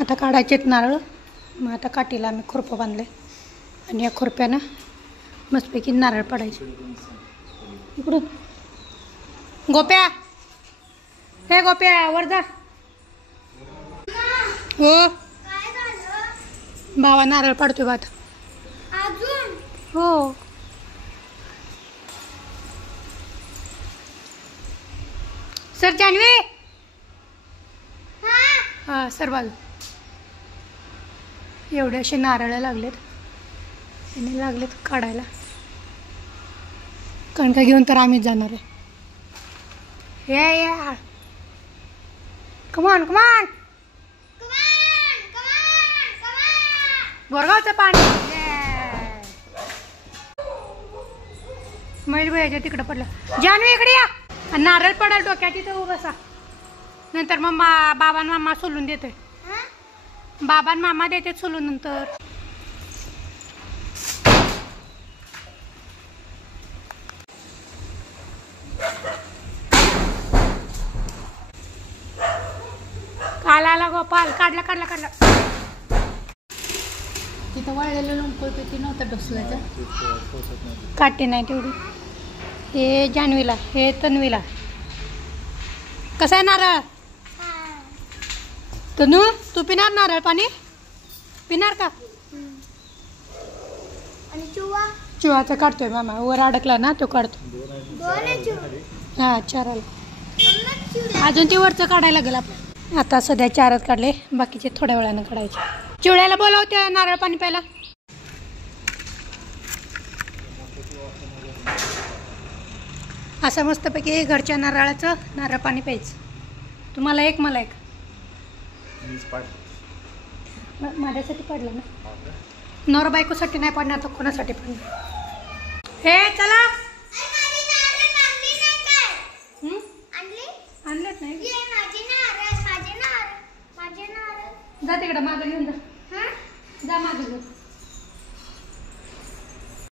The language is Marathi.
आता काढायचेत नारळ. मग आता काठीला आम्ही खुरपं बांधले आणि या खुरप्यानं मस्तपैकी नारळ पडायचे. इकडून गोप्या, हे गोप्या वर जा. हो भावा नारळ पाडतोय बा आता. हो सर जानवी. हा सर बाजू. एवढे असे नारळ लागलेत, याने लागलेत काढायला. कणका घेऊन तर आम्हीच जाणार आहे. हे या कमान कमान. बोरगावचं पाणी मैल भैयाच्या तिकडं पडलं. जानवी इकडे या. नारळ पडाल डोक्यात तिथं उभं बसा. नंतर मग बाबा मामा सोलून देते. बाबा मामा देते सोलून नंतर. काला गोपाल काढला काढला काढला. तिथं वाळलेलं लोंबकळ ते नव्हतं डसल्याचं. काटे नाही तेवढी. हे जान्हवीला, हे तन्वीला. कसं आहे नारळ? तनू तू पिणार नारळ पाणी? पिणार का? चिवाचा काढतोय मामा. वर अडकला ना तो काढतो. हा 4 आला. अजून ते वरचं काढायला लागेल आपण. आता सध्या 4च काढले, बाकीचे थोड्या वेळानं काढायचे. चिवड्याला बोलवते नारळ पाणी प्यायला. असं मस्तपैकी घरच्या नारळाचं नारळ पाणी प्यायचं. तुम्हाला एक मला एक. माझ्यासाठी पडलं ना. नवरा बायकोसाठी नाही पडणार तर कोणासाठी पडणार? हे चला. आणलेत नाही. जा तिकडं मागं घेऊन जा. जा मागं घेऊन.